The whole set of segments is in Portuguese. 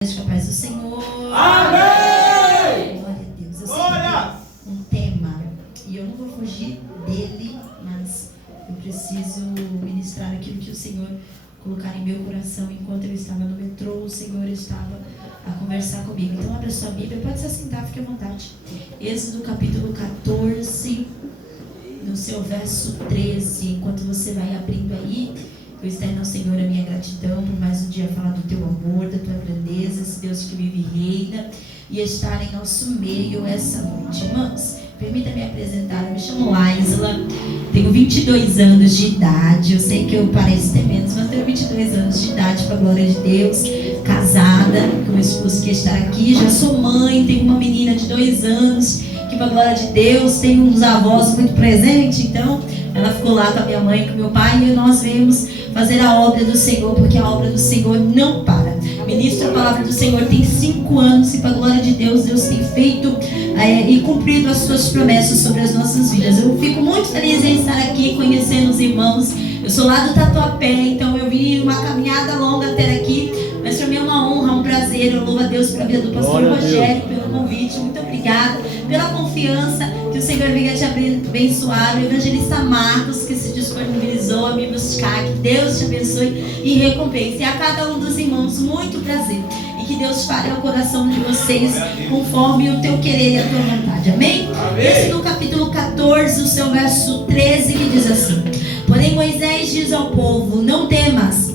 Com a paz do Senhor. Amém! Glória a Deus. Eu Glória! sei um tema e eu não vou fugir dele, mas eu preciso ministrar aquilo que o Senhor colocar em meu coração. Enquanto eu estava no metrô, o Senhor estava a conversar comigo. Então abra sua Bíblia, pode se assentar, fique à vontade. Êxodo capítulo 14, no seu verso 13. Enquanto você vai abrindo aí, eu externo ao Senhor a minha gratidão por mais um dia falar do teu amor, da tua grandeza, esse Deus que vive e reina, e estar em nosso meio essa noite. Irmãos, permita-me apresentar, eu me chamo Laisla, tenho 22 anos de idade, eu sei que eu pareço ter menos, mas tenho 22 anos de idade, para a glória de Deus, casada com o esposo que está aqui, já sou mãe, tenho uma menina de 2 anos, que para a glória de Deus, tem uns avós muito presentes, então ela ficou lá com a minha mãe, com o meu pai, e nós viemos fazer a obra do Senhor, porque a obra do Senhor não para. Ministro, a palavra do Senhor tem 5 anos, e para a glória de Deus, Deus tem feito e cumprido as suas promessas sobre as nossas vidas. Eu fico muito feliz em estar aqui, conhecendo os irmãos. Eu sou lá do Tatuapé, então eu vim uma caminhada longa até aqui, mas para mim é uma honra, um prazer. Eu louvo a Deus pela vida do pastor Rogério, pelo convite, muito obrigada pela confiança, que o Senhor venha te abençoar. O evangelista Marcos, que se disponibilizou a me buscar, que Deus te abençoe e recompense. E a cada um dos irmãos, muito prazer, e que Deus fale ao coração de vocês conforme o teu querer e a tua vontade, amém? Esse no capítulo 14, o seu verso 13, que diz assim: porém Moisés diz ao povo: não temas,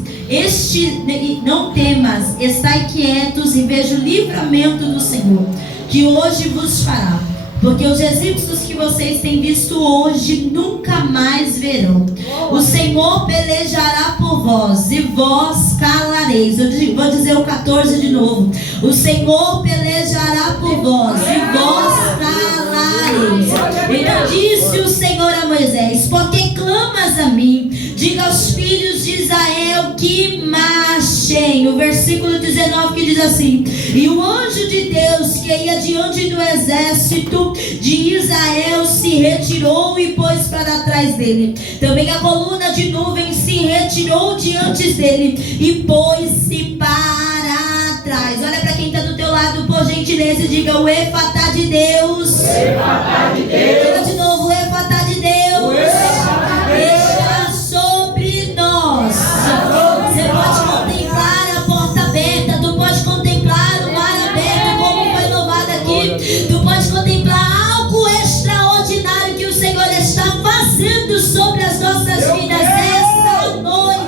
estai quietos e veja o livramento do Senhor, que hoje vos fará, porque os egípcios que vocês têm visto hoje nunca mais verão. O Senhor pelejará por vós e vós calareis. Eu vou dizer o 14 de novo: o Senhor pelejará por vós e vós calareis. Então disse o Senhor a Moisés: porque clamas a mim? Diga aos filhos de Israel que marchem. O versículo 19 que diz assim: e o anjo de Deus que ia diante do exército de Israel se retirou e pôs para trás dele. Também a coluna de nuvem se retirou diante dele e pôs-se para trás. Olha para quem está do teu lado, por gentileza, e diga: o Efatá de Deus. O Efatá de Deus. Diga de novo: o Efatá de Deus. O Efatá de Deus. Está sobre nós. Você pode contemplar a porta aberta, tu pode contemplar o mar aberto, como foi louvado aqui. Tu pode contemplar algo extraordinário que o Senhor está fazendo sobre as nossas vidas essa noite.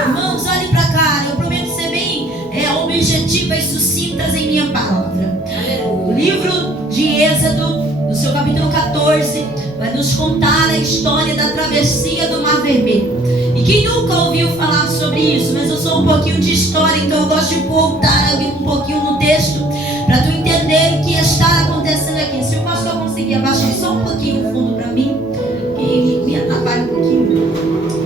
Irmãos, olhem para cá. Eu prometo ser bem objetiva e sucintas em minha palavra. O livro de Êxodo, no seu capítulo 14, vai nos contar a história da travessia do Mar Vermelho. E quem nunca ouviu falar sobre isso? Mas eu sou um pouquinho de história, então eu gosto de voltar um pouquinho no texto, para tu entender o que está acontecendo aqui. Se o pastor conseguir abaixar só um pouquinho o fundo para mim, que me atrapalha um pouquinho.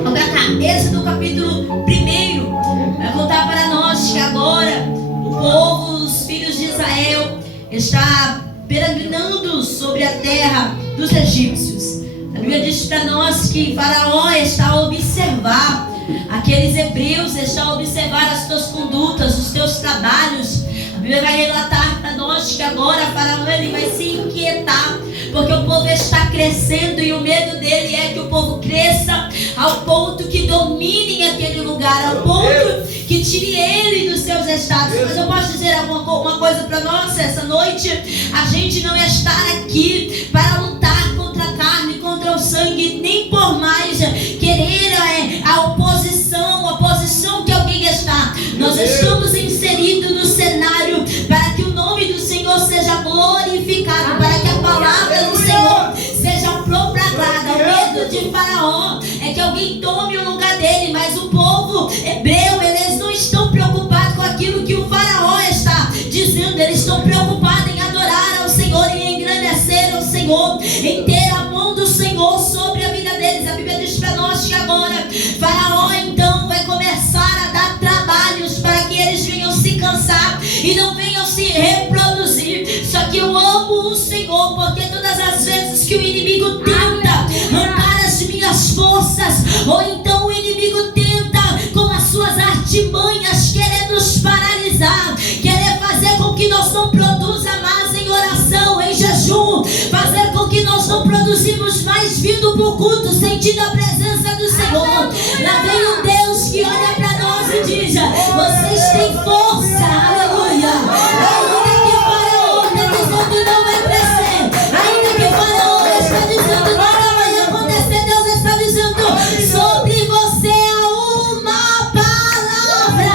Vamos para cá. Êxodo capítulo 1 vai contar para nós que agora o povo, os filhos de Israel, está peregrinando sobre a terra dos egípcios. A Bíblia diz para nós que Faraó está a observar aqueles hebreus, está a observar as tuas condutas, os teus trabalhos. A Bíblia vai relatar para nós que agora Faraó ele vai se inquietar, porque o povo está crescendo e o medo dele é que o povo cresça ao ponto que domine aquele lugar, ao ponto que tire ele dos seus estados. Mas eu posso dizer uma coisa para nós essa noite: a gente não está aqui para lutar contra a carne, contra o sangue, nem por mais querer a oposição que alguém está. Nós estamos inseridos no cenário para que o nome do Senhor seja glorificado, para que a palavra do Senhor seja propagada. O medo de Faraó é que alguém tome o lugar dele, mas o povo hebreu, eles não estão preocupados com aquilo que o Faraó está dizendo. Eles estão preocupados em adorar ao Senhor, em engrandecer ao Senhor, em ter a mão do Senhor sobre a vida deles. A Bíblia diz para nós que agora Faraó então vai começar a dar trabalhos para que eles venham se cansar e não venham se reproduzir. Só que eu amo o Senhor, porque todas as vezes que o inimigo tenta arrancar as minhas forças, ou então o inimigo tenta com as suas artimanhas querer nos paralisar, paralisar, querer fazer com que nós não produza mais em oração, em jejum, fazer com que nós não produzimos mais vindo para o culto, sentindo a presença do Senhor. Lá vem um Deus que olha para nós e diz: vocês têm força, aleluia. Ainda que Faraó está dizendo não vai crescer, ainda que Faraó está dizendo nada vai acontecer, Deus está dizendo sobre você há uma palavra,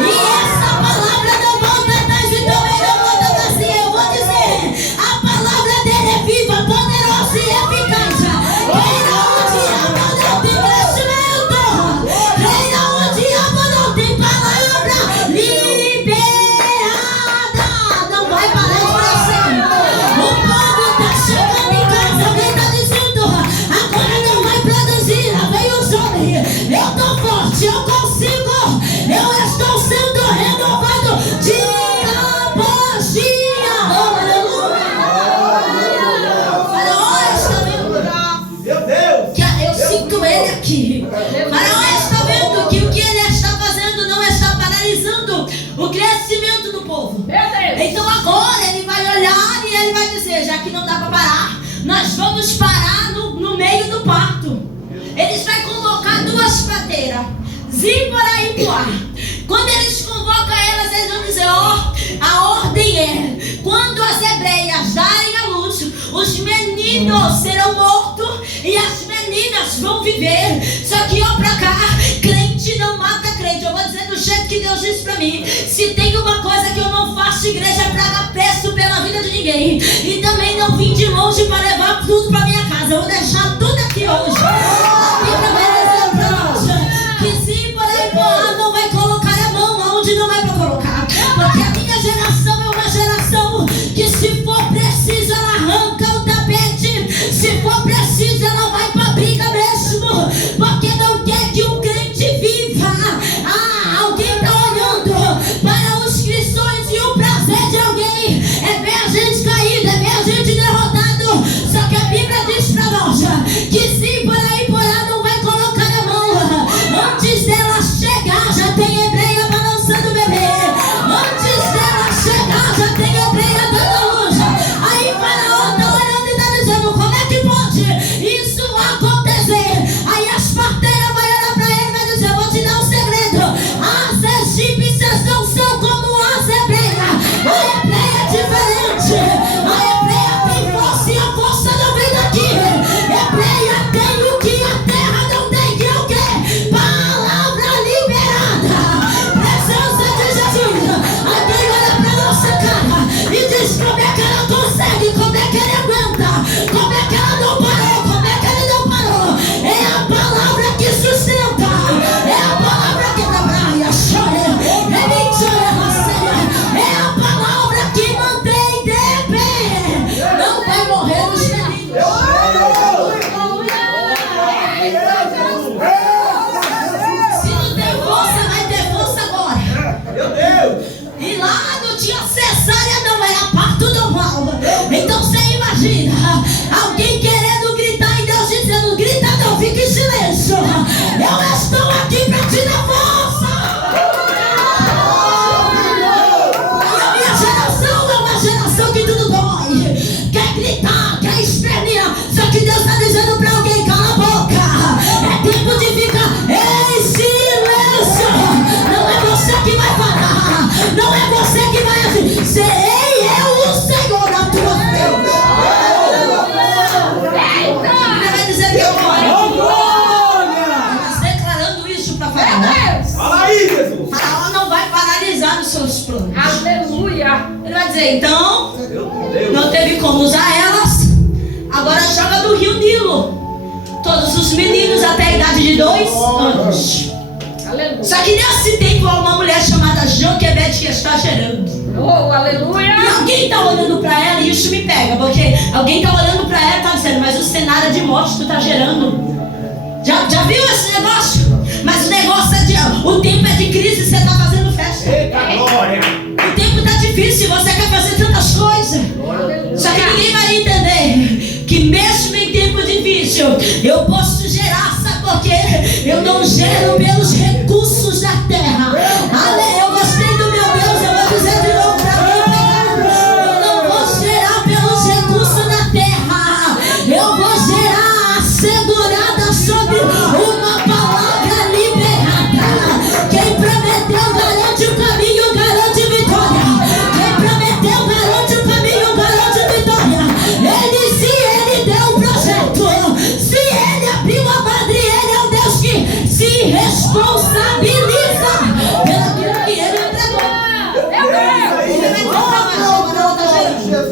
e essa palavra não volta atrás e também não volta vazia. Eu vou dizer, a palavra dele é viva, poderosa e eficaz. Reina o diabo não tem crescimento, reina o diabo não tem palavra liberada, não vai parar de crescer. O povo está chegando em casa, alguém está dizendo agora não vai produzir. Lá vem os homens, eu estou forte, eu consigo, eu estou sendo renovado dia após dia. Aleluia. Faraó está vendo, Meu Deus! que eu sinto ele aqui. Faraó está vendo que o que ele está fazendo não está paralisando o crescimento do povo. Então agora ele vai olhar e ele vai dizer: já que não dá para parar, nós vamos parar no meio do parto. Eles vão convocar duas parteiras, Zípora e Puá. Quando eles convocam elas, eles vão dizer: a ordem é, quando as hebreias darem a luz, os meninos serão mortos e as meninas vão viver. Só que pra cá, crente não mata crente. Eu vou dizer do jeito que Deus disse pra mim: se tem uma coisa que eu não faço, igreja, é pagar preço pela vida de ninguém. E também não vim de longe para levar tudo pra minha casa. Eu vou deixar tudo aqui hoje. A Bíblia vai dizer pra nós que se por aí Puá não vai colocar a mão aonde não é pra colocar, porque a minha geração é uma geração que, se for preciso, ela arranca o tapete, se for preciso ela vai pra briga mesmo, porque não quer que um crente viva. Alguém tá olhando para os cristãos e o prazer de alguém é ver a gente caído, é ver a gente derrotado. Só que a Bíblia diz pra nós que se por aí não vai colocar a mão, antes dela chegar já tem hebreia balançando o bebê, antes dela chegar já tem hebreia dando luz. Aí Faraó tá olhando e tá dizendo: como é que pode isso acontecer? Aí as parteiras vão olhar pra ele e vai dizer: vou te dar um segredo, as egípcias não são como as hebreias, a hebreia é diferente, a hebreia tem força e a força não vem daqui. Hebreia tem o que a terra não tem, que é o quê? Palavra liberada, presença de Jesus. Alguém olha pra nossa cara e diz: como é que ela consegue, como é que ele aguenta, como é que ela não parou, como é que ele não parou? É a palavra que sustenta, é a palavra que dá praia, chora, é mentira, é a palavra que mantém de pé. Não vai morrer os meninos. Se não tem força, vai ter força agora. Meu Deus! E lá não tinha cesárea, não era parto normal. Então você imagina alguém querendo gritar e Deus dizendo: grita não, fique em silêncio. Eu estou aqui para te dar força. E a minha geração é uma geração que tudo dói, quer gritar, quer espernear. Só que Deus está dizendo para alguém: cala a boca, é tempo de ficar em silêncio. Não é você que vai falar, não é você que vai agir, serei eu, o Senhor, na tua frente. Ele vai dizer que eu Mas declarando isso para Faraó, Fala aí, Jesus! Faraó não vai paralisar os seus planos. Aleluia. Ele vai dizer: então, Meu Deus! não teve como usar elas, agora joga no rio Nilo todos os meninos até a idade de 2 anos. Aleluia. Só que nesse tempo há uma mulher chamada Joquebede que está gerando. Oh, aleluia. E alguém está olhando para ela, e isso me pega, porque alguém está olhando para ela e está dizendo: mas o cenário é de morte, tu está gerando. Já viu esse negócio? Mas o negócio é o tempo é de crise, você está fazendo festa. Eita glória! O tempo está difícil, você quer fazer tantas coisas. Só que ninguém vai entender que mesmo em tempo difícil eu posso gerar, sabe por quê? Eu não gero pelos recursos da terra. Eu gostei do meu Deus,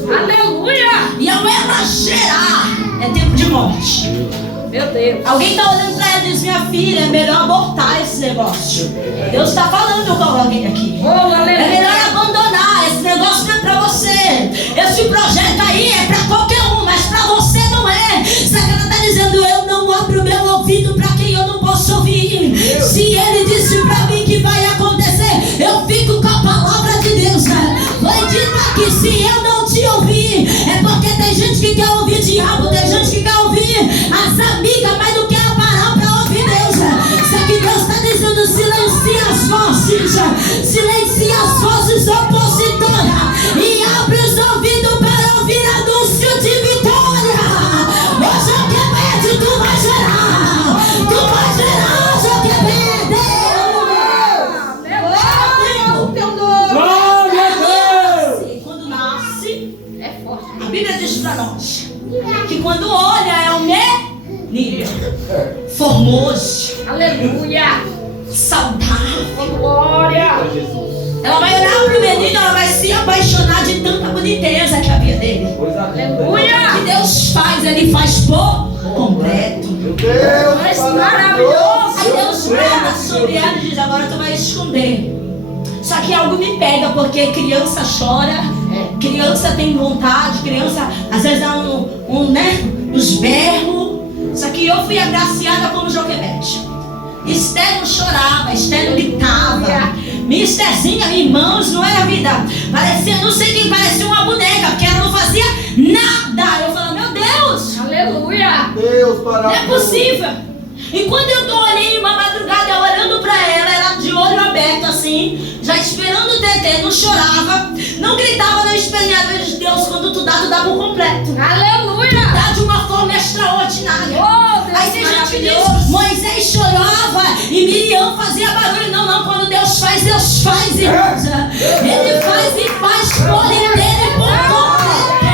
Aleluia. E ao ela gerar, é tempo de morte. Meu Deus. Alguém está olhando para ela e diz: minha filha, é melhor abortar esse negócio. Deus está falando com alguém aqui. Oh, aleluia. É melhor abandonar, esse negócio não é para você. Esse projeto aí é para qualquer um, mas para você não é. Sabe, ela está dizendo: eu não abro meu ouvido para quem eu não posso ouvir. Se ele disse para mim que vai acontecer, eu fico com a palavra de Deus. Foi dito aqui: se eu não te ouvir, é porque tem gente que quer ouvir diabo, tem gente que quer ouvir as amigas, mas não quer parar para ouvir Deus. Só que Deus está dizendo: silencia as vozes opositoras e abre os ouvidos para ouvir anúncio de vitória. Hoje eu quero, tu vai gerar, Joquebede. Quando nasce, É forte. a Bíblia diz para nós que quando olha é um menino formoso, Aleluia. saudável. Oh, glória. Ela vai olhar para o menino, ela vai se apaixonar de tanta boniteza que havia dele. Aleluia. O que Deus faz, ele faz por completo. Mas maravilhoso. Aí Deus fala sobre ela e diz: agora tu vai esconder. Só que algo me pega, porque criança chora, criança tem vontade, criança às vezes dá uns berros. Só que eu fui agraciada como Joquebede. Esther não chorava, Esther não gritava. Minha Estherzinha, irmãos, não era vida. Parecia, não sei quem, parecia uma boneca, porque ela não fazia nada. Eu falava: meu Deus, Aleluia. não é possível. E quando eu olhei uma madrugada olhando pra ela de olho aberto assim, já esperando o TT, não chorava, não gritava, não esperneava. Eu disse: Deus, quando tu dá por completo. Aleluia. Dá de uma forma extraordinária. Oh, Deus. Aí tem gente que diz: Moisés chorava e Miriam fazia barulho. Não, quando Deus faz, irmãos. Ele faz e faz por inteiro e por completo.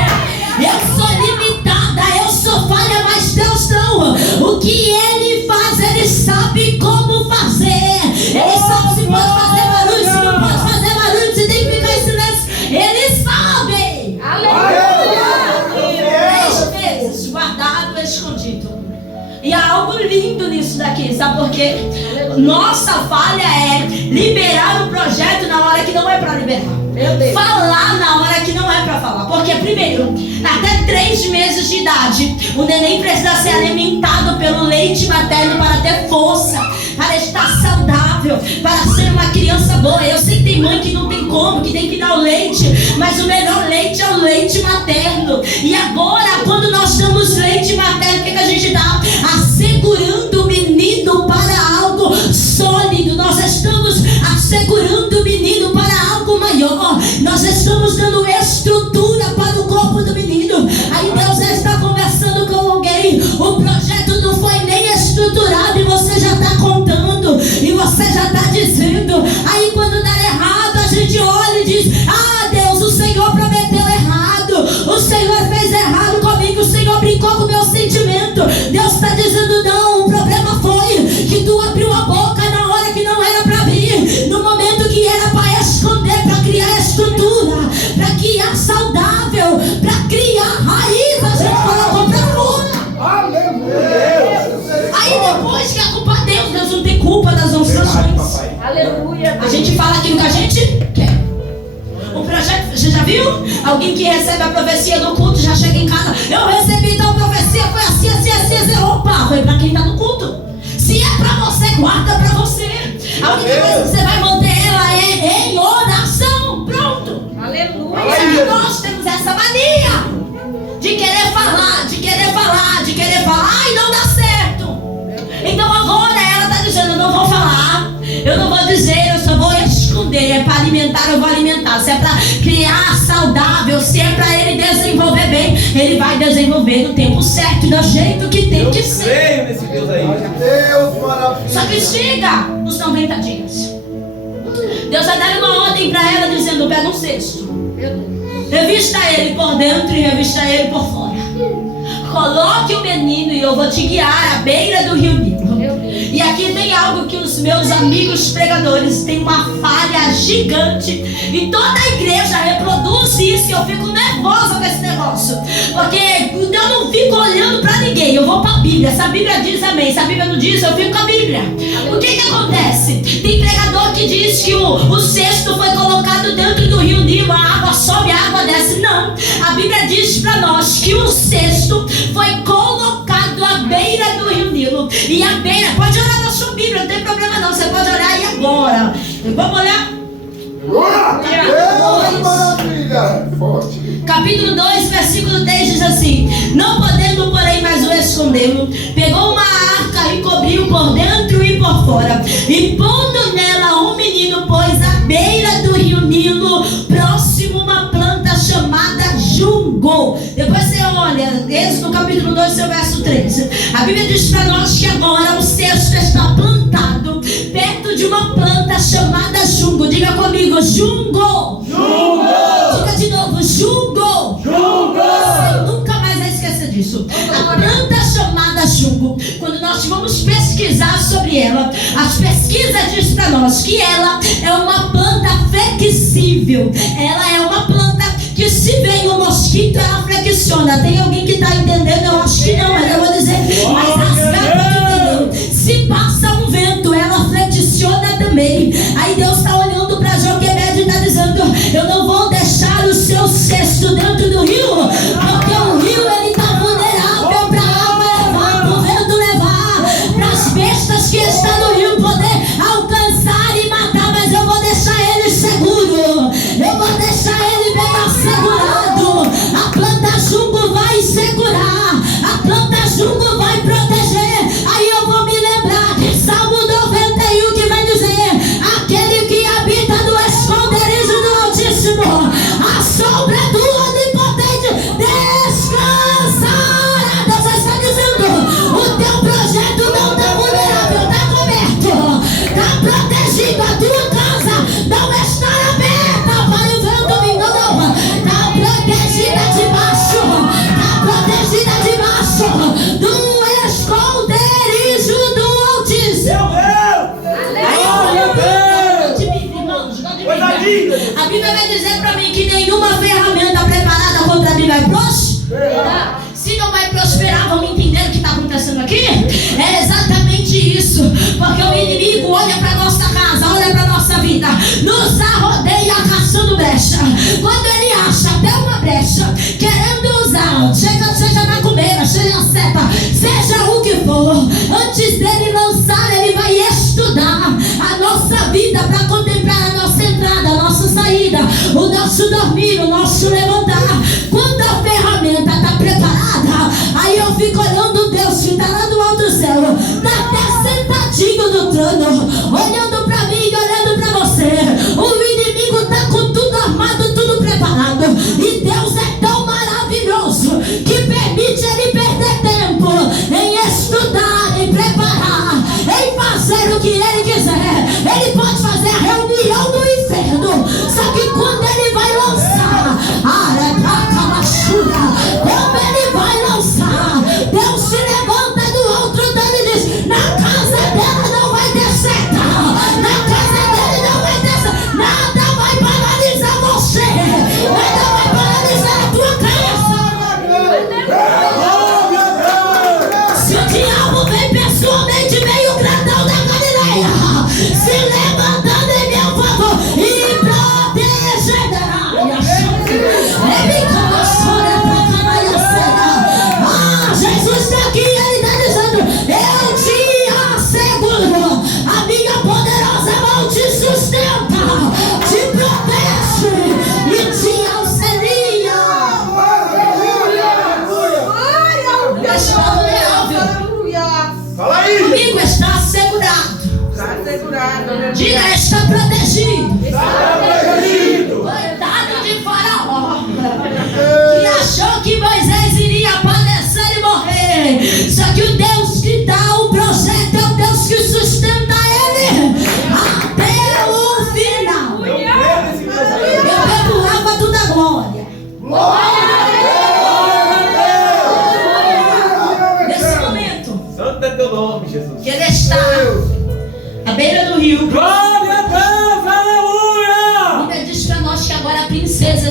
Eu sou limitada, eu sou falha, mas Deus não. O que Ele faz, Ele sabe como fazer. Ele sabe se pode fazer barulho, se não pode fazer barulho, se tem que ficar em silêncio. Ele sabe. Aleluia. 3 meses guardado, escondido. E há algo lindo nisso daqui, sabe por quê? Nossa falha é liberar o projeto na hora que não é para liberar. Meu Deus. Falar na hora que não é para falar. Porque primeiro, até 3 meses de idade, o neném precisa ser alimentado pelo leite materno para ter força, para estar saudável, para ser uma criança boa. Eu sei que tem mãe que não tem como, que tem que dar o leite, mas o melhor leite é o leite materno. E agora, quando nós damos leite materno, o que a gente dá? Assegurando o menino para algo sólido. Nós estamos assegurando o menino para algo maior. Nós estamos dando estrutura para o corpo do menino. Aí Deus está conversando com alguém. O projeto não foi nem estruturado e você já está contando, e você já está dizendo. Aí quando dá errado, a gente olha e diz: ah, Deus, o Senhor prometeu errado, o Senhor fez errado comigo, o Senhor brincou com o meu sentimento. Deus está dizendo: não, o problema foi que tu abriu a boca na hora que não era para vir, no momento que era para esconder, para criar estrutura, para criar saudável, para criar raiz. A gente colocou para fora. Aí depois que a culpa é Deus, Deus não tem culpa das nossas ações. Aleluia. A gente fala aquilo que a gente quer. O projeto, você já viu? Alguém que recebe a profecia do culto já chega em casa: eu recebi então a profecia, foi assim. Opa, foi para quem está no culto. Se é para você, guarda para você. A única coisa que você vai manter ela é em oração. Pronto. Aleluia. Nós temos essa mania de querer falar e não dá certo. Então agora ela está dizendo: eu não vou falar, eu não vou dizer, eu só vou esconder. É para alimentar, eu vou alimentar. Se é para criar saudável, se é para ele desenvolver bem, ele vai desenvolver no tempo certo, do jeito que tem que ser. Creio nesse Deus aí. Só que chega nos 90 dias, Deus vai dar uma ordem para ela dizendo: pega um cesto, revista ele por dentro e revista ele por fora. Coloque o menino e eu vou te guiar à beira do rio Nilo. E aqui tem algo que os meus amigos pregadores têm uma falha gigante. E toda a igreja reproduz isso. E eu fico nervosa com esse negócio. Porque eu não fico olhando pra ninguém. Eu vou pra Bíblia. Se a Bíblia diz amém, se a Bíblia não diz, eu fico com a Bíblia. O que acontece? Tem pregador que diz que o cesto foi colocado dentro do rio Nilo. A água sobe, a água desce. Não. A Bíblia diz pra nós que o cesto foi colocado à beira do rio Nilo. E a beira, pode olhar na sua Bíblia, não tem problema não. Você pode olhar aí agora. Vamos olhar? Maravilha! Forte. Capítulo 2, versículo 10 diz assim: não podendo, porém, mais o escondê-lo, pegou uma arca e cobriu por dentro e por fora, e pondo nela um menino, pôs à beira do rio Nilo, próximo uma planta chamada junco. Depois você olha, Êxodo no capítulo 2, seu verso 13. A Bíblia diz para nós que agora o cesto está plantado perto de uma planta chamada junco. Diga comigo, junco. Junco. Diga de novo, junco. Junco. Você nunca mais vai esquecer disso. A planta chamada junco, quando nós vamos pesquisar sobre ela, as pesquisas dizem para nós que ela é uma planta flexível. Ela é uma planta que, se vem um mosquito, ela flexiona. Tem alguém que está entendendo? Eu acho que não, mas eu vou dizer. Mas entendeu? Se passa um vento, ela flexiona também. Aí Deus está olhando para Joquebed e está dizendo: eu não vou deixar o seu cesto dentro do rio, porque o rio ele está vulnerável para a água levar, para o vento levar, para as bestas que estão no rio poder alcançar e matar. Mas eu vou deixar ele seguro, eu vou deixar ele bem assegurado. A planta junco vai segurar, a planta junco vai proteger. Aí eu vou me lembrar de Salmo 91, que vai dizer: aquele que habita no esconderijo do Altíssimo, a sombra do Onipotente descansará. Deus está dizendo: o teu projeto não está vulnerável, está coberto, está protegido. A tua casa não está aberta para o vento vir, não. Está protegida debaixo, está protegida debaixo do esconderijo do Altíssimo. Meu Deus! De Bíblia, irmãos, não de Coisa Bíblia. linda. A Bíblia vai dizer para mim que nenhuma ferramenta preparada contra mim vai prosperar. Se não vai prosperar, vamos entender o que está acontecendo aqui? É exatamente isso. Porque o inimigo olha para nossa casa, olha para nossa vida, nos arrodeia caçando brecha. Quando ele acha até uma brecha, querendo usar, seja macumbeira, seja seta, seja o que for, antes dele lançar, ele vai estudar a nossa vida para contemplar a nossa entrada, a nossa saída, o nosso dormir, o nosso levantar. Quando a ferramenta está preparada, aí eu fico olhando Deus que está lá no alto céu, está até sentadinho no trono, olhando para mim e olhando para você. O inimigo está com tudo armado, tudo preparado, e Deus é tão maravilhoso que permite ele perder tempo em estudar, em preparar, em fazer o que ele quiser. Ele pode fazer a reunião do inferno, só que quando ele vai lançar,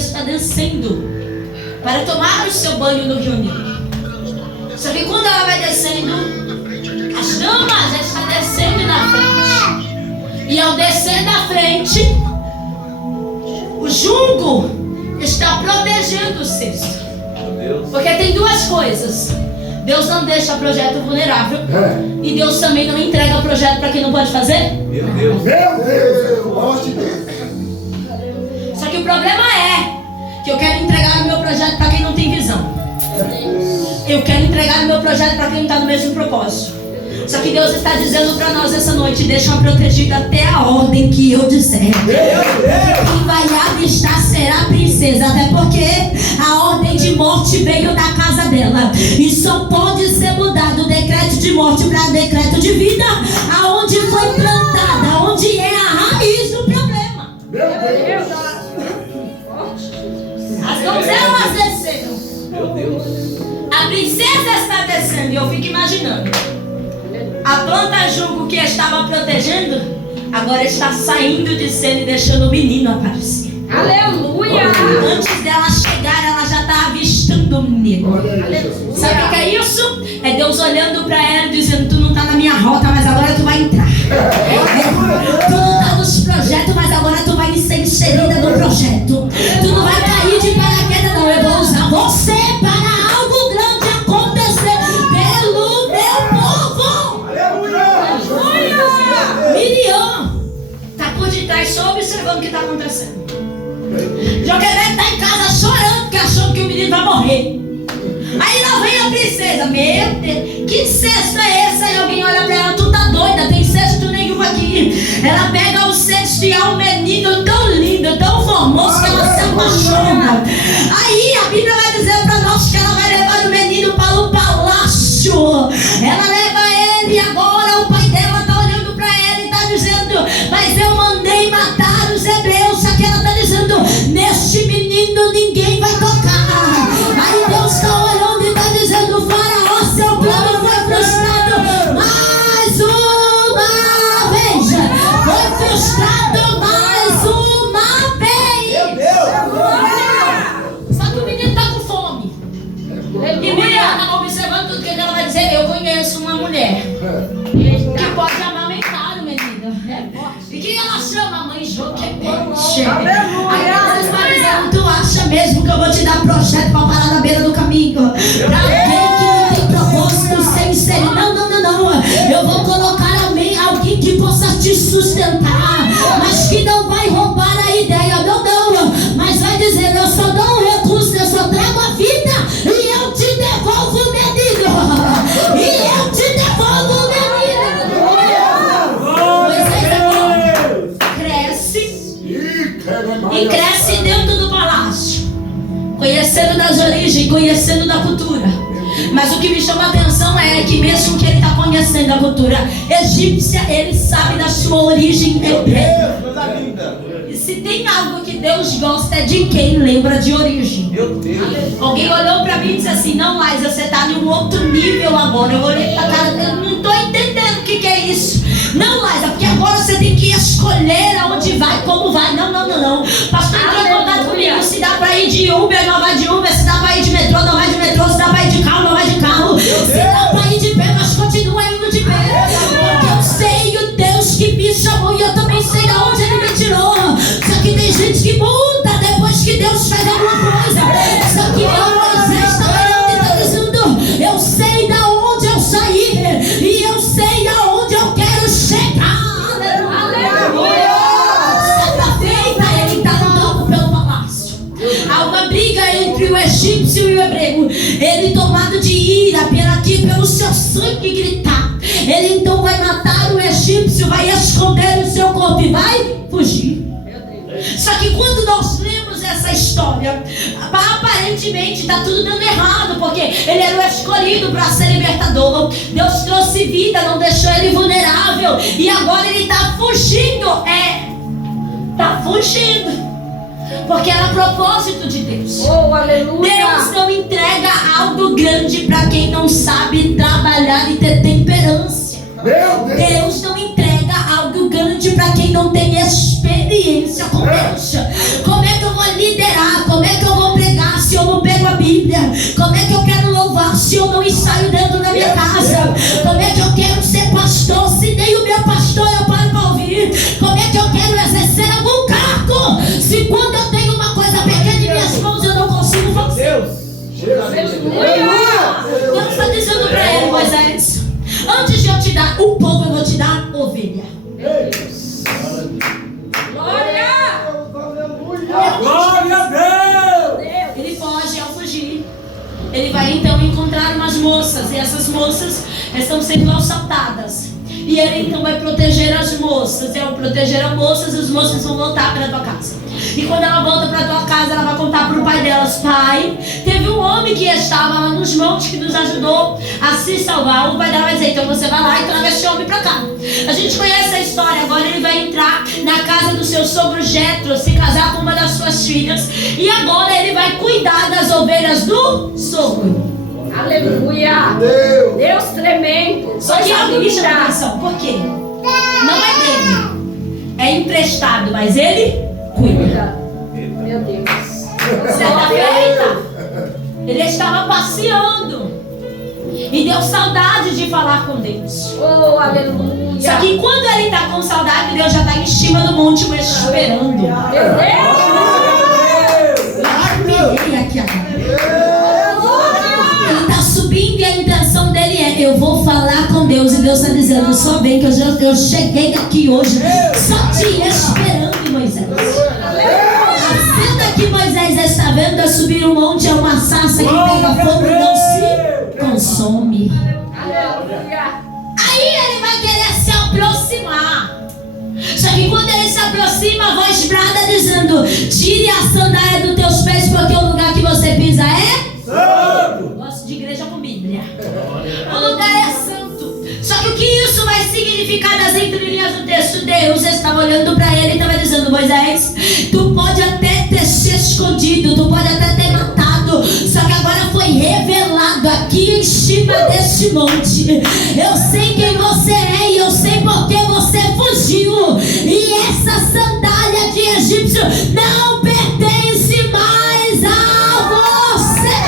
está descendo para tomar o seu banho no Rio Nilo. Só que quando ela vai descendo, as damas já estão descendo na frente. E ao descer na frente, o junco está protegendo o cesto. Porque tem duas coisas. Deus não deixa projeto vulnerável. E Deus também não entrega o projeto para quem não pode fazer. Meu Deus. Meu Deus, eu gosto de Deus. Só que o problema é que eu quero entregar o meu projeto para quem não tem visão. Eu quero entregar o meu projeto para quem não está no mesmo propósito. Só que Deus está dizendo para nós essa noite: deixa protegida até a ordem que eu disser. Quem vai avistar será a princesa. Até porque a ordem de morte veio da casa dela. E só pode ser mudado o decreto de morte para decreto de vida, aonde foi plantada, onde é a raiz do problema. Meu Deus. As donzelas desceram. Meu Deus. A princesa está descendo. E eu fico imaginando: a planta junco que estava protegendo agora está saindo de cena e deixando o menino aparecer. Aleluia! Antes dela chegar, ela já está avistando o menino. Sabe o que é isso? É Deus olhando para ela e dizendo: tu não está na minha rota, mas agora tu vai entrar. Tu não está nos projetos, mas agora tu vai ser inserida no projeto. Tu não vai cair de paraquedas, não. Eu vou usar você para algo grande acontecer pelo meu povo. Miriam está por detrás, só observando o que está acontecendo. Joquebed está em casa chorando porque achou que o menino vai morrer. Aí lá vem a princesa: meu Deus, que cesto é esse? Aí alguém olha pra ela: tu tá doida, tem cesto nenhum aqui. Ela pega o cesto e é um menino tão lindo, tão formoso, que ela se apaixona. Aí a Bíblia vai dizer pra nós que ela vai levar o menino para o palácio. Ela leva ele, agora o pai dela tá olhando pra ela e tá dizendo: mas eu mandei matar os hebreus. Só que ela tá dizendo: neste menino ninguém vai tocar. Aí Deus tá olhando e tá dizendo: Faraó, seu plano foi frustrado mais uma vez. Foi frustrado mais uma vez. Só que o menino tá com fome. E Miriam tá observando tudo que ela vai dizer. Eu conheço uma mulher que pode amamentar o menino. E quem ela chama? A mãe Joquebed. Aí Deus vai dizendo: tu acha mesmo que eu vou te dar projeto para parar na beira do caminho? Para alguém que não tem propósito, sem ser. Não. Eu vou colocar alguém que possa te sustentar, mas que não vai roubar a ideia. Não. Mas vai dizer: eu só dou um recurso, eu só trago a vida e eu te devolvo o menino. E eu te devolvo o menino. Moisés cresce. E cresce dentro do palácio, conhecendo das origens, conhecendo da cultura. Mas o que me chama a atenção é que mesmo que ele está conhecendo a cultura egípcia, ele sabe da sua origem hebreia. E se tem algo que Deus gosta é de quem lembra de origem. Meu Deus. Alguém olhou pra mim e disse assim: não, Liza, você tá em um outro nível agora. Eu olhei pra cara dele: não tô entendendo o que é isso. Não, Liza, porque agora você tem que escolher aonde vai, como vai. Não. Pastor entrou em contato comigo: se dá pra ir de Uber, não vai de Uber. Se dá pra ir de metrô, não vai de metrô. Se dá pra ir de carro, não vai de carro. Se dá pra ir de pé, mas continua indo de pé. Porque eu sei o Deus que me chamou e eu também sei de onde ele me tirou. Só que tem gente que muda depois que Deus faz alguma coisa. Só que Moisés está olhando e está dizendo: eu sei de onde eu saí e eu sei aonde eu quero chegar. Aleluia! Certa feita ele está andando pelo palácio. Há uma briga entre o egípcio e o hebreu. Ele, tomado de ira pelo seu sangue gritar, ele então vai matar o egípcio, vai esconder o seu corpo e vai fugir. Só que quando nós lemos essa história, aparentemente está tudo dando errado, porque ele era o escolhido para ser libertador. Deus trouxe vida, não deixou ele vulnerável, e agora ele está fugindo. Está fugindo. Porque era propósito de Deus. Oh, aleluia. Deus não entrega algo grande para quem não sabe trabalhar e ter temperança. Deus não entrega algo grande para quem não tem experiência com Deus. Como é que eu vou liderar? Deus está dizendo para ele, Moisés, antes de eu te dar o povo, eu vou te dar ovelha. Glória! Glória a Deus! Ele foge. Ao fugir, ele vai então encontrar umas moças, e essas moças estão sendo assaltadas. E ele então vai proteger as moças. Ao proteger as moças vão voltar para a tua casa. E quando ela volta para a tua casa, ela vai contar para o pai delas: pai, teve um homem que estava lá nos montes que nos ajudou a se salvar. O pai dela vai dizer: então você vai lá e traga esse homem para cá. A gente conhece a história. Agora ele vai entrar na casa do seu sogro Jetro, se casar com uma das suas filhas. E agora ele vai cuidar das ovelhas do sogro. Aleluia! Deus tremendo! Só que algo me chama a atenção. Por quê? Não é dele, é emprestado, mas ele cuida. Meu Deus! Certa feita, ele estava passeando e deu saudade de falar com Deus. Oh, aleluia! Só que quando ele está com saudade, Deus já está em cima do monte, mas esperando. Meu Deus! Arrepiei aqui agora. Ele está subindo e a intenção dele é: eu vou falar com Deus. E Deus está dizendo: só vem que eu cheguei aqui hoje só te esperando, Moisés. A cena que Moisés está vendo é subir um monte, é uma sarça que pega fogo e não se consome. Aleluia! Aí ele vai querer se aproximar. Só que quando ele se aproxima, a voz brada dizendo: tire a sandália dos teus pés, porque o lugar que você pisa é santo. Gosto de igreja com Bíblia. O lugar é santo. Só que o que isso vai significar nas entrelinhas do texto? Deus estava olhando para ele e estava dizendo: Moisés, tu pode até ter se escondido, tu pode até ter matado, só que agora foi revelado aqui em cima deste monte. Eu sei quem você é e eu sei porque você fugiu. E essa sandália de egípcio não pertence mais a você.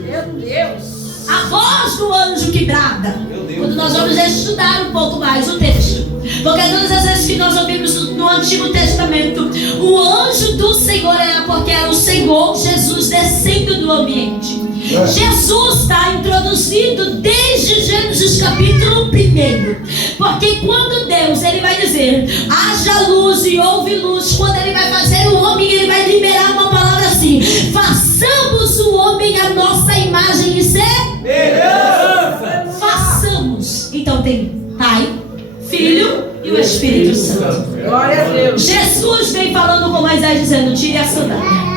Meu Deus! A voz do anjo que brada. Quando nós vamos estudar um pouco mais o texto, porque todas as vezes que nós ouvimos no Antigo Testamento, o anjo do Senhor era porque era o Senhor Jesus descendo do ambiente. Jesus está introduzido desde Gênesis capítulo 1. Porque quando Deus ele vai dizer: haja luz e houve luz, quando ele vai fazer o homem, ele vai liberar uma palavra assim: façamos o homem a nossa imagem e semelhança. Façamos. Então tem Pai, Filho e o Espírito Santo. Glória a Deus! Jesus vem falando com Moisés dizendo: tire a sandália.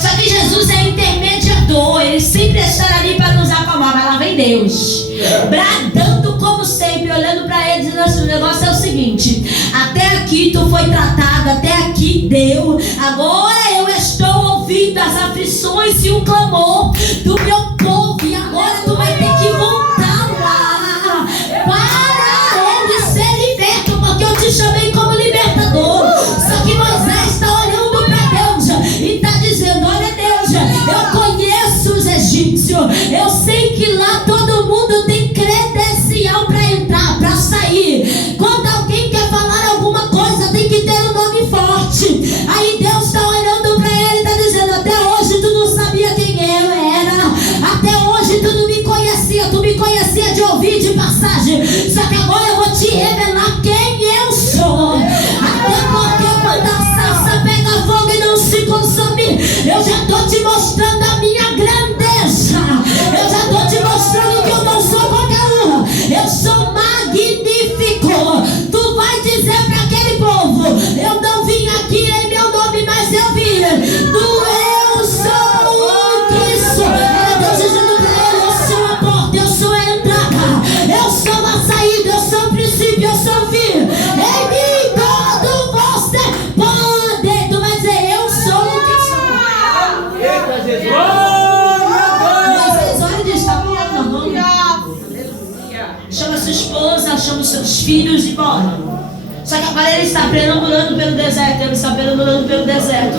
Só que Jesus é intermediador, ele sempre estará ali para nos acalmar. Mas lá vem Deus, bradando como sempre, olhando para ele, dizendo assim: o negócio é o seguinte, até aqui tu foi tratado, até aqui deu. Agora eu estou ouvindo as aflições e o clamor do meu povo, e agora tu vai ter que voltar lá para ele ser liberto, porque eu te chamei como libertador. Só que Moisés está olhando para Deus e está dizendo: olha Deus, eu conheço os egípcios, eu sei que lá todo mundo tem credencial para entrar, para sair. Quando alguém quer falar alguma coisa, tem que ter um nome forte. Aí Deus está olhando para ele e está dizendo: até hoje tu não sabia quem eu era, até hoje tu não me conhecia, tu me conhecia de ouvir, de passagem, só que agora eu vou te revelar quem eu sou. Até porque quando a sarça pega fogo e não se consome, eu já estou te mostrando a minha grandeza, eu já estou te mostrando que eu não sou qualquer um, eu sou magnífico. Tu vai dizer para aquele povo: eu não vim aqui em meu nome, mas eu vim no eu sou o que sou. Era Deus dizendo para ele: eu sou a porta, eu sou a entrada, eu sou a saída, eu sou o princípio, eu sou o fim. Em mim todo você pode. Tu vai dizer: eu sou o que sou. Mas olha, Deus está na mão. Chama sua esposa, chama seus filhos e bora. Só que agora ele está perambulando pelo deserto. Ele está perambulando pelo deserto.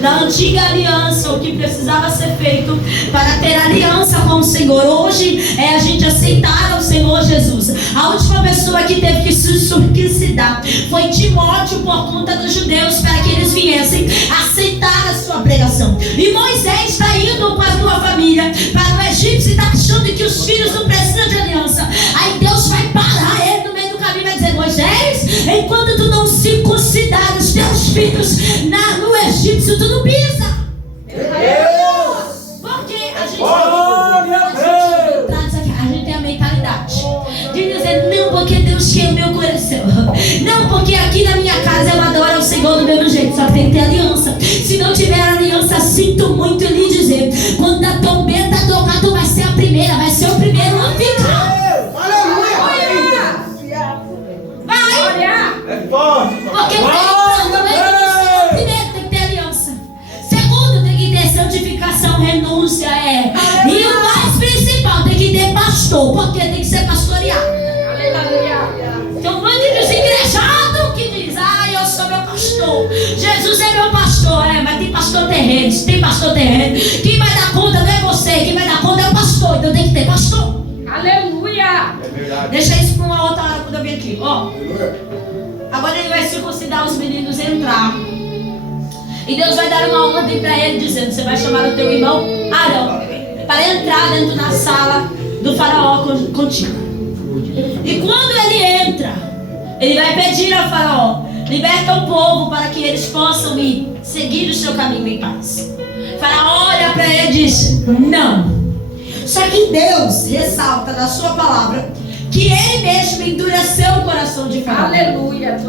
Na antiga aliança, o que precisava ser feito para ter aliança com o Senhor hoje é a gente aceitar o Senhor Jesus. A última pessoa que teve que se circuncidar foi Timóteo, por conta dos judeus, para que eles viessem aceitar a sua pregação. coração. E Moisés está indo com a tua família para o Egito e está achando que os filhos não precisam de aliança. Aí Deus vai parar ele no meio do caminho e vai dizer: Moisés, enquanto tu não circuncidar os teus filhos no egípcio, tu não pisa. Porque a gente tem a mentalidade de dizer: não, porque Deus quer o meu coração. Não, porque aqui na minha casa eu adoro o Senhor do mesmo jeito. Só que tem que ter aliança. Se não tiver aliança, sinto muito lhe dizer: quando a trombeta tocar, tu vai ser a primeira, vai ser o primeiro a ficar. Vai! É forte. Porque o primeiro tem que ter aliança. Segundo, tem que ter santificação, renúncia. E o mais principal, tem que ter pastor. Porque tem que ser pastoreado. Tem um monte de desigrejados que diz: eu sou meu pastor. Jesus é meu pastor. Mas tem pastor terreno. Se tem pastor terreno, quem vai dar conta não é você. Quem vai dar conta é o pastor. Então tem que ter pastor. Aleluia. É verdade. Deixa isso para uma outra hora quando eu vir aqui. Agora ele vai circuncidar os meninos e entrar. E Deus vai dar uma ordem para ele, dizendo: você vai chamar o teu irmão Arão para entrar dentro da sala do faraó contigo. E quando ele entra, ele vai pedir ao faraó: liberta o povo para que eles possam ir seguir o seu caminho em paz. O faraó olha para ele e diz: não. Só que Deus ressalta na sua palavra que ele mesmo endureceu o coração de faraó. Aleluia. E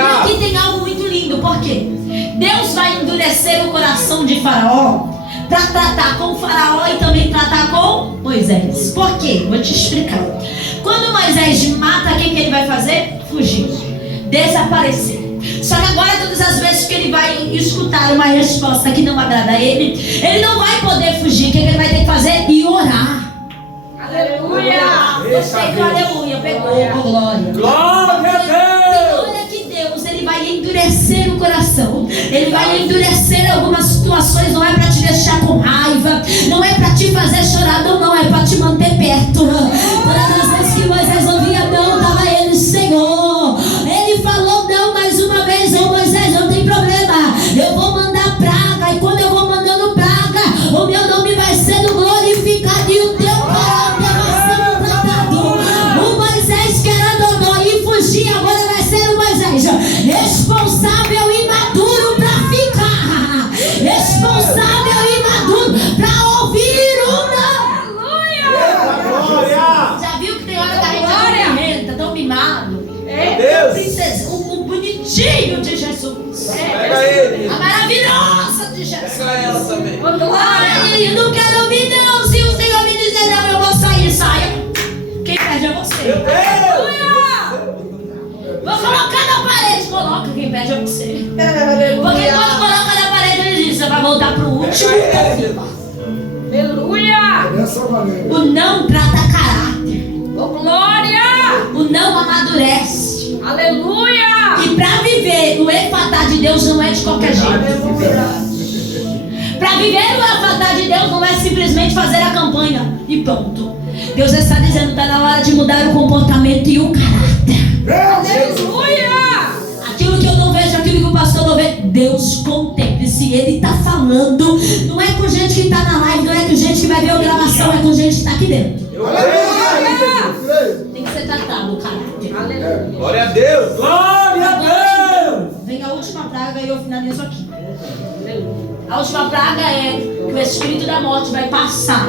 aqui tem algo muito lindo. Por quê? Deus vai endurecer o coração de faraó para tratar com o faraó e também tratar com Moisés. Por quê? Vou te explicar. Quando Moisés mata, o que ele vai fazer? Fugir, desaparecer. Só que agora, todas as vezes que ele vai escutar uma resposta que não agrada a ele, ele não vai poder fugir. O que ele vai ter que fazer? E orar. Aleluia. Gostei do aleluia. Pegou, glória. Glória a Deus. Olha que Deus, ele vai endurecer o coração. Ele vai endurecer algumas situações. Não é para te deixar com raiva, não é para te fazer chorar, não, é para te manter perto. Todas as vezes que Moisés ouvia não, estava ele: Senhor. Ele falou não mais uma vez: Moisés, não tem problema, eu vou mandar praga. E quando eu vou mandando praga, o meu nome vai sendo glorificado e o teu caráter vai sendo tratado. O Moisés, querendo ou não, e fugir, agora vai ser o Moisés responsável e maduro para ficar, responsável e maduro para ouvir o não. Aleluia. Já viu que tem hora da gente tão tão mimado? Deus. Princesa, o bonitinho de Jesus. Pega ele. A maravilhosa de Jesus. Pega ela também. Ai, eu não quero ouvir não. Se o Senhor me dizer não, eu vou sair. Saia. Quem perde é você. Meu Deus. Vou colocar na parede. Coloca, quem perde é você. Porque quando coloca na parede, ele diz: você vai voltar pro último. Aleluia. Dessa maneira. O não trata caráter. Oh, glória. O não amadurece. Aleluia. E para viver o efatar de Deus não é de qualquer jeito. Para viver o efatar de Deus não é simplesmente fazer a campanha e pronto. Deus está dizendo: está na hora de mudar o comportamento e o caráter. Aleluia. Aquilo que eu não vejo, aquilo que o pastor não vê, Deus contempla. Se ele está falando, não é com gente que está na live, não é com gente que vai ver a gravação, é com gente que está aqui dentro. Tem que ser tratado o caráter. Aleluia. Glória a Deus. Glória a Deus! Vem a última praga e eu finalizo aqui. A última praga é que o espírito da morte vai passar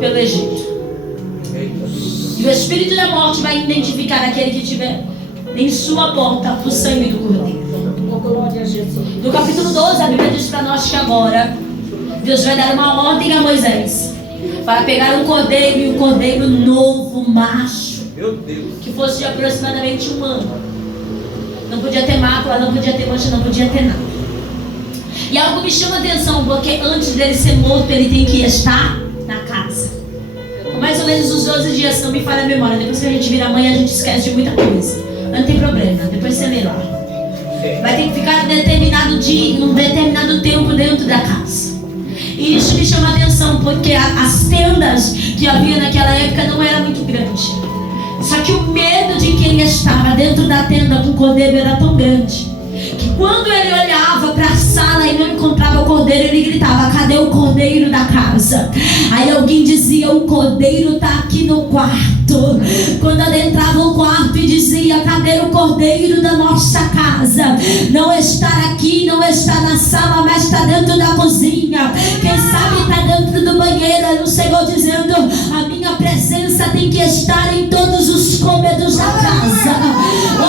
pelo Egito. E o espírito da morte vai identificar aquele que tiver em sua porta o sangue do cordeiro. Oh, glória a Jesus. No capítulo 12, a Bíblia diz para nós que agora Deus vai dar uma ordem a Moisés para pegar um cordeiro, e um cordeiro novo, macho, Meu Deus. que fosse de aproximadamente 1 ano. Não podia ter mácula, não podia ter mancha, não podia ter nada. E algo me chama a atenção, porque antes dele ser morto, ele tem que estar na casa. Com mais ou menos uns 12 dias, se não me falha a memória. Depois que a gente vira mãe, a gente esquece de muita coisa. Mas não tem problema, depois você lê lá. Vai ter que ficar um determinado dia, um determinado tempo dentro da casa. E isso me chama a atenção, porque as tendas que havia naquela época não era muito grande. Só que o medo de quem estava dentro da tenda com o cordeiro era tão grande, que quando ele olhava para na sala e não encontrava o cordeiro, ele gritava: cadê o cordeiro da casa? Aí alguém dizia: o cordeiro está aqui no quarto. Quando adentrava o quarto e dizia: cadê o cordeiro da nossa casa? Não está aqui, não está na sala, mas está dentro da cozinha. Quem sabe está dentro do banheiro. Era o Senhor dizendo: a minha presença tem que estar em todos os cômodos da casa.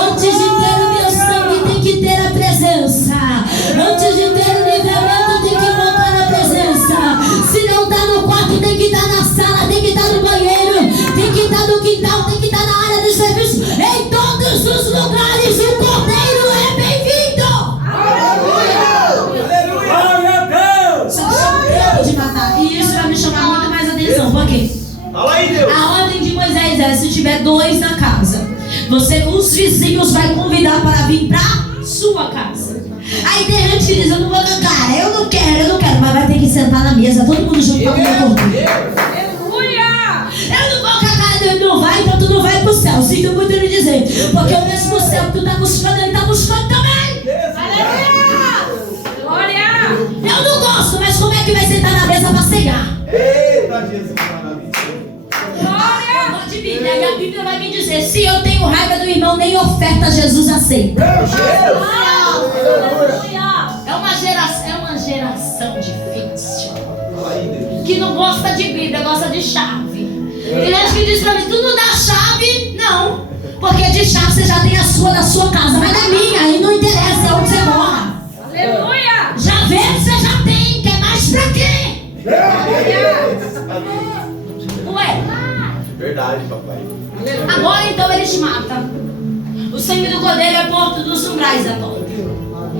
Antes de ter o meu sangue, tem que ter a presença. Antes de ter o livramento, tem que voltar na presença. Se não está no quarto, tem que estar na sala, tem que estar no banheiro, tem que estar no quintal, tem que estar na área de serviço. Em todos os lugares, o cordeiro é bem-vindo. Glória a Deus! Só que chama de matar. E isso vai me chamar muito mais atenção. Por quê? Fala aí, Deus. A ordem de Moisés é: se tiver 2 na casa, os vizinhos vai convidar para vir para sua casa. Aí tem gente que diz: eu não vou na cara, eu não quero, mas vai ter que sentar na mesa, todo mundo junto para comer cordeiro. Aleluia! Eu não vou com a cara dele, não vai, então tu não vai pro céu. Sinto muito lhe dizer, porque o mesmo céu que tu tá buscando, ele tá buscando também. Glória! Eu não gosto, mas como é que vai sentar na mesa para cegar? Eita, Jesus, maravilha. Glória! De Bíblia, e a Bíblia vai me dizer: se eu tenho raiva do irmão, nem oferta Jesus aceita. É uma geração difícil, Fala aí, Deus. que não gosta de Bíblia, gosta de chave. Tem gente que diz pra mim: tu não dá chave? Não, porque de chave você já tem a sua da sua casa, mas da minha, aí não interessa, é onde você mora. Aleluia! Já vê, você já tem, quer mais pra quê? Ué, Verdade, papai. agora então eles matam. O sangue do cordeiro é porto dos umbrais da porta.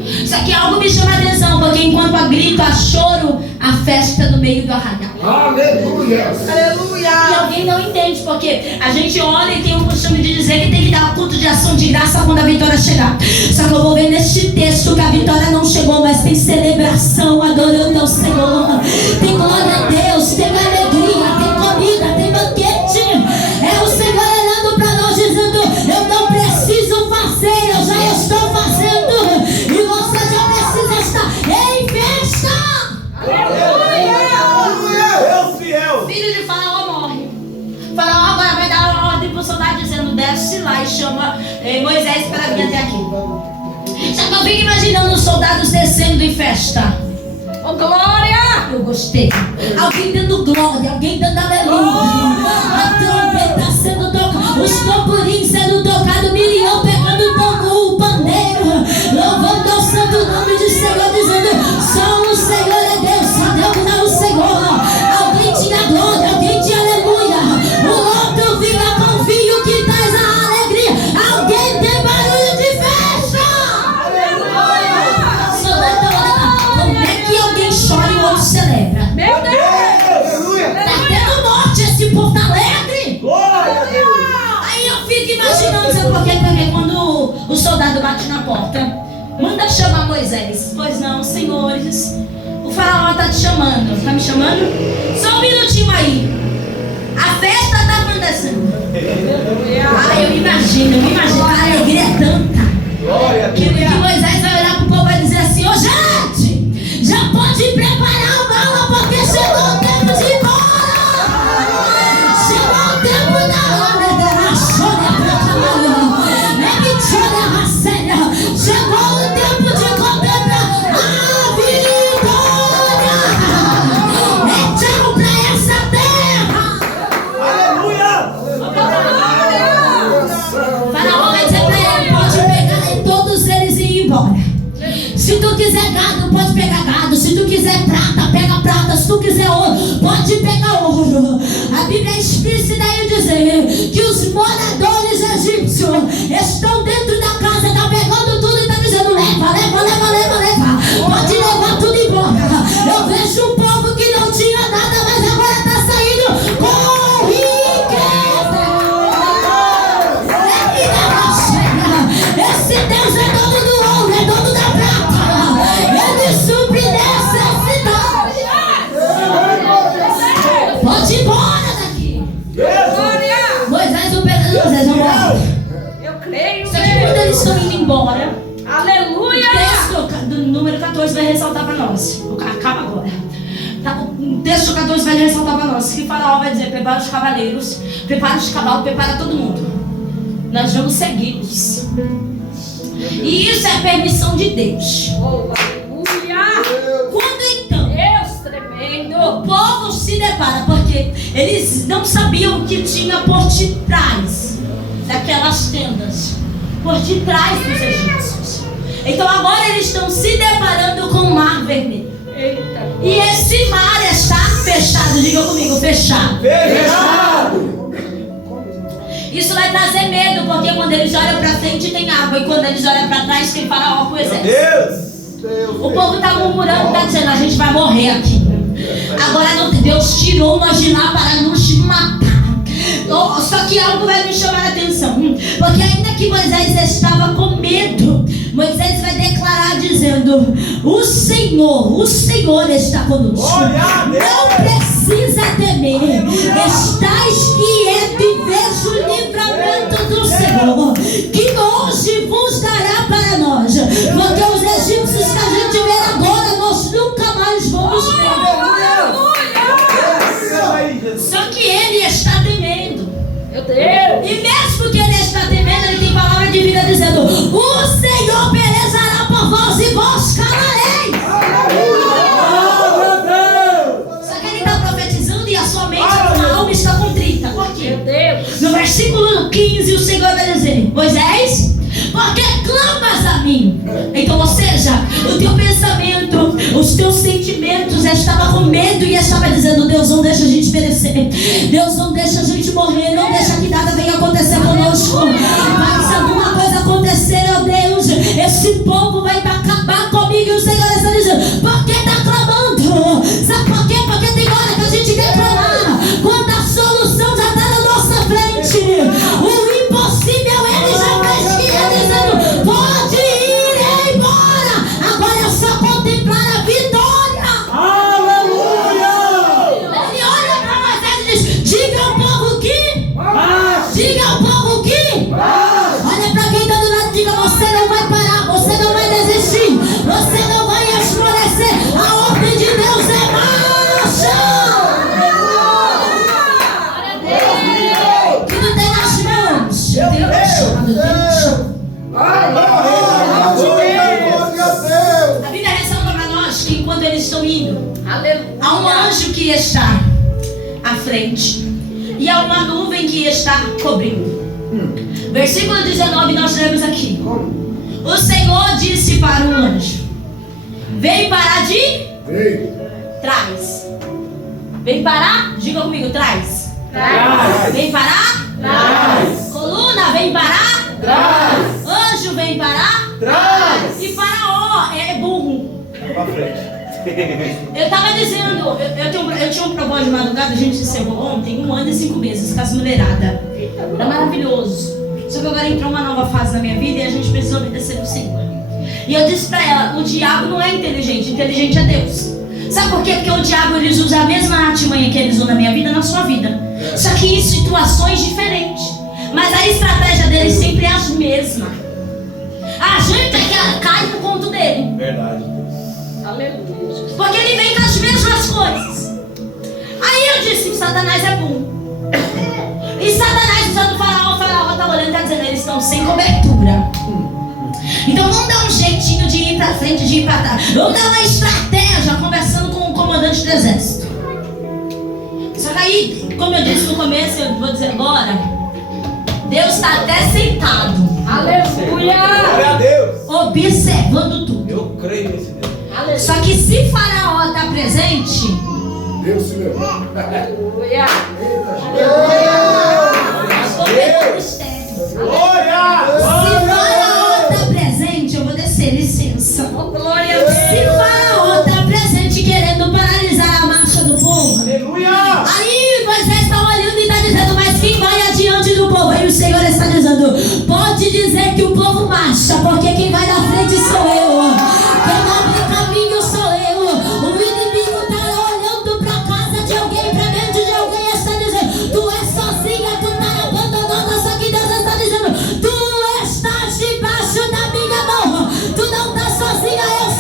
Isso aqui algo me chama a atenção, porque enquanto há grito, há choro, há festa no meio do arraial. Aleluia. E alguém não entende, porque a gente olha e tem o costume de dizer que tem que dar um culto de ação de graça quando a vitória chegar. Só que eu vou ver neste texto que a vitória não chegou, mas tem celebração adorando ao Senhor. Tem glória a Deus, tem alegria, tem comida, tem banquete. É o Senhor olhando para nós dizendo: eu não preciso fazer, eu já estou fazendo. E você já precisa estar em festa. Deus fiel. Filho de Faraó morre. Faraó agora vai dar uma ordem para o soldado dizendo: desce lá e chama Moisés para vir até aqui. Só que eu fico imaginando os soldados descendo em festa. Oh, glória! Eu gostei. Alguém dando glória, alguém dando aleluia. A trombeta sendo tocada, os tamborins sendo tocados, Miriam pegando o pandeiro, louvando ao santo nome do Senhor, dizendo: só o Senhor é Deus, só Deus é o Senhor. Alguém tinha glória, alguém tinha aleluia. O outro vinha com vinho que traz a alegria. Alguém tem barulho de festa. Como é que alguém chora e o outro celebra? Meu Deus! Aleluia. Tá tendo morte esse Porto Alegre. Glória a Deus. Aí eu fico imaginando, sabe por quê? Porque quando o soldado bate na porta, manda chamar Moisés. Pois não, senhores, o faraó tá te chamando. Tá me chamando? Só um minutinho aí. A festa tá acontecendo. Ah, eu imagino. A alegria é tanta Glória a que Deus. Moisés vai olhar pro povo e vai dizer assim: ô gente, já pode preparar a mala, porque chegou o tempo de ir embora. Chegou o tempo da hora da rações é que tira a racelha. Chegou o tempo de contemplar a vitória. É tchau pra essa terra. Aleluia. Faraó vai dizer pra ele: pode pegar todos eles e ir embora. Se tu quiser gado, pode pegar gado. Se tu quiser prata, pega prata. Se tu quiser ouro, pode pegar ouro. A Bíblia é explícita em dizer que os moradores egípcios estão dentro da casa, tá pegando tudo e tá dizendo: leva, leva, leva, leva, leva. Pode levar tudo embora. Eu vejo um povo que não tinha nada, mas agora tá saindo com riqueza. Esse Deus é dono do ouro, é dono da prata. Ele supre necessidade. Pode ir embora daqui. Glória! Moisés, o Pedro, Moisés, vamos embora. Eu creio, Só que quando eles estão indo embora, 14 vai ressaltar para nós. Acaba agora. O texto 14 vai ressaltar para nós. Que Faraó vai dizer: prepara os cavaleiros, prepara os cavalos, prepara todo mundo. Nós vamos segui-los. E isso é a permissão de Deus. Oh, aleluia. Quando então Deus tremendo. o povo se depara, porque eles não sabiam o que tinha por detrás daquelas tendas, por detrás dos egípcios. Então agora eles estão se deparando com o Mar Vermelho. Eita. E esse mar está fechado. Diga comigo: fechado. Fechado. Isso vai trazer medo, porque quando eles olham para frente tem água, e quando eles olham para trás tem Faraó com o Meu exército. Deus. O povo está murmurando, está dizendo: a gente vai morrer aqui. Agora não, Deus tirou nós de lá para nos matar. Só que algo vai me chamar a atenção, porque ainda que Moisés estava com medo, Moisés vai declarar dizendo: o Senhor está conosco. Não precisa temer. Estás quieto e veja o livramento do Senhor, que hoje vos dará para nós. Porque os egípcios que a gente vê agora, nós nunca mais vamos ver. Só que ele está temendo. Meu Deus. E mesmo que ele está temendo, ele tem palavra de vida dizendo: o Senhor pelezará por vós e vós calareis. Só que ele está profetizando e a sua mente, a sua alma está contrita. Por quê? Meu Deus. No versículo 15 o Senhor vai dizer: Moisés, por que clamas a mim? Então, ou seja, o teu pensamento, os teus sentimentos estavam com medo e estava dizendo: Deus, não deixa a gente perecer, Deus, não deixa a gente morrer, não deixa que nada venha acontecer conosco. Mas se alguma coisa acontecer, ó Deus, esse povo vai acabar comigo. E o Senhor está dizendo: por que está clamando? Sabe por quê? Porque tem hora que a gente quer clamar quando a solução já está na nossa frente. O impossível ele já fez, dizendo: pode ir embora. Agora é só contemplar a vitória. Aleluia! Ele olha para Moisés e diz: diga ao povo que, diga ao povo que, olha para quem está do lado, diga: você não vai parar, você não vai desistir, você não vai esmorecer. A ordem de Deus é marcha. Que não tem nas mãos. Deus chamado Deus. A Bíblia ressalta para nós que enquanto eles estão indo, Aleluia. há um anjo que está à frente e há uma nuvem que está cobrindo. Versículo 19 nós lemos aqui: o Senhor disse para o anjo: vem parar de trás. Vem parar, diga comigo: trás. Vem parar. Coluna, vem parar. Anjo, vem parar. E Faraó é burro. Pra frente. Eu estava dizendo, eu tinha um propósito de madrugada, a gente encerrou ontem, 1 ano e 5 meses, com as mulherada. Era maravilhoso. Só que agora entrou uma nova fase na minha vida e a gente precisa obedecer o Senhor. E eu disse pra ela: o diabo não é inteligente, inteligente é Deus. Sabe por quê? Porque o diabo ele usa a mesma artimanha que ele usou na minha vida, na sua vida. Só que em situações diferentes. Mas a estratégia dele sempre é as mesmas. A gente é que cai no conto dele. Verdade. Aleluia. Porque ele vem com as mesmas coisas. Aí eu disse que Satanás é burro. E Satanás usando o Faraó está olhando e está dizendo: eles estão sem cobertura. Então vamos dar um jeitinho de ir para frente, de ir para trás. Vamos dar uma estratégia, conversando com o comandante do exército. Só que aí, como eu disse no começo, eu vou dizer agora, Deus está até sentado, Aleluia. Glória a Deus. observando tudo. Eu creio nesse Deus. Só que se Faraó está presente, Deus se levanta. Aleluia. estou pegando mistério. Glória. Se Faraó está presente, eu vou descer, licença. Oh, glória a Se Deus. Faraó está presente querendo paralisar a marcha do povo, Aleluia. aí Moisés está olhando e está dizendo: mas quem vai adiante do povo? Aí o Senhor está dizendo: pode dizer que o povo marcha, porque quem vai na frente sou eu. Quem abre caminho sou eu. O inimigo está olhando para casa de alguém, para mente de alguém, e está dizendo: tu és sozinha, tu está abandonada. Só que Deus está dizendo: tu estás debaixo da minha mão. Tu não está sozinha, eu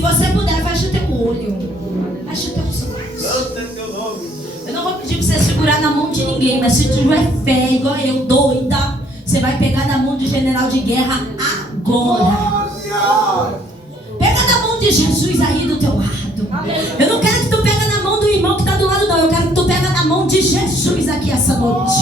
você puder, fecha o teu olho. Fecha o teu olho. Santo é teu nome. Eu não vou pedir pra você segurar na mão de ninguém, mas se tiver fé, igual eu, doida, você vai pegar na mão de general de guerra agora. Pega na mão de Jesus aí do teu lado. Eu não quero que tu pega na mão do irmão que está do lado, não. Eu quero que tu pega na mão de Jesus aqui essa noite.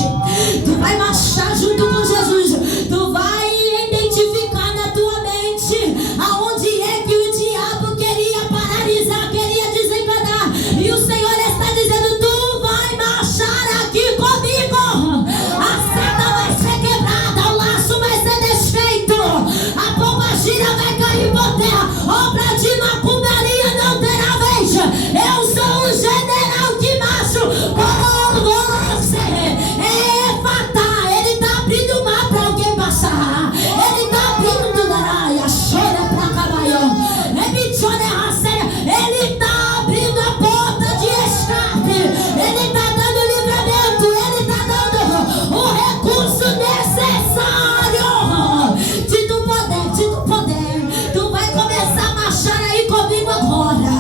Tu vai marchar junto com Jesus. Tu vai identificar na tua mente aonde é que o diabo queria paralisar, queria desencanar. E o Senhor está dizendo: tu vai marchar aqui comigo. A seta vai ser quebrada, o laço vai ser desfeito, a pomba gira vai cair por terra, obra de macumbaria não terá vez. Eu sou o general de macho por você. É fatal. Ele está abrindo o mar para alguém passar. Ele está abrindo tudo. A chora para cabalhão. É bichona, é raceira. Ele está abrindo a porta de escape. Ele está dando livramento. Ele está dando o recurso necessário. Se tu puder, tu vai começar a marchar aí comigo agora.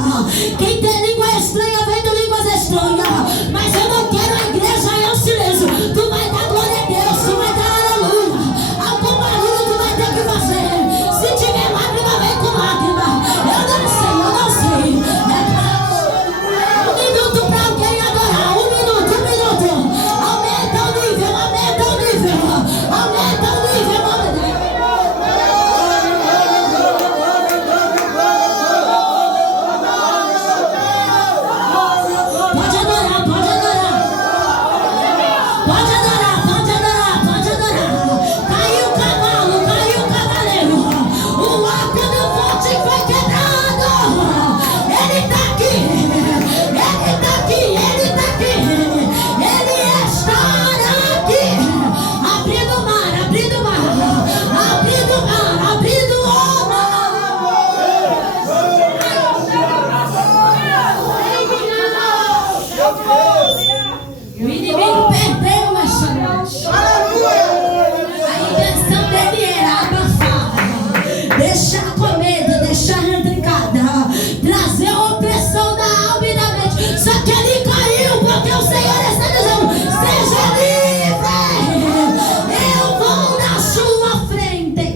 Quem tem língua estranha, vem do línguas estranhas. Mas eu não quero a igreja em silêncio. Tu vai dar glória a Deus, tu vai dar aleluia. Algum barulho tu vai ter que fazer. Se tiver lágrima, vem com lágrima. Eu não sei. Um minuto pra alguém adorar. Um minuto. Aumenta o nível. Aumenta o nível, Pode adorar. Caiu o cavalo, caiu o cavaleiro. O arco do forte foi quebrado. Ele está aqui. Ele está aqui. Abrindo o mar. Abrindo o mar. O inimigo perdeu essa noite. A intenção dele era abafar, deixar com medo, deixar retrancada, trazer opressão na alma e na mente. Só que ele caiu porque o Senhor está dizendo: seja livre. Eu vou na sua frente.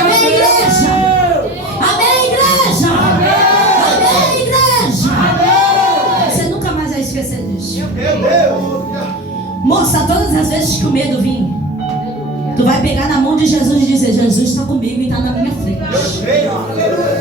Amém, igreja? Você nunca mais vai esquecer disso. Meu Deus. Moça, todas as vezes que o medo vir, tu vai pegar na mão de Jesus e dizer: Jesus está comigo e está na minha frente. Eu creio. Aleluia.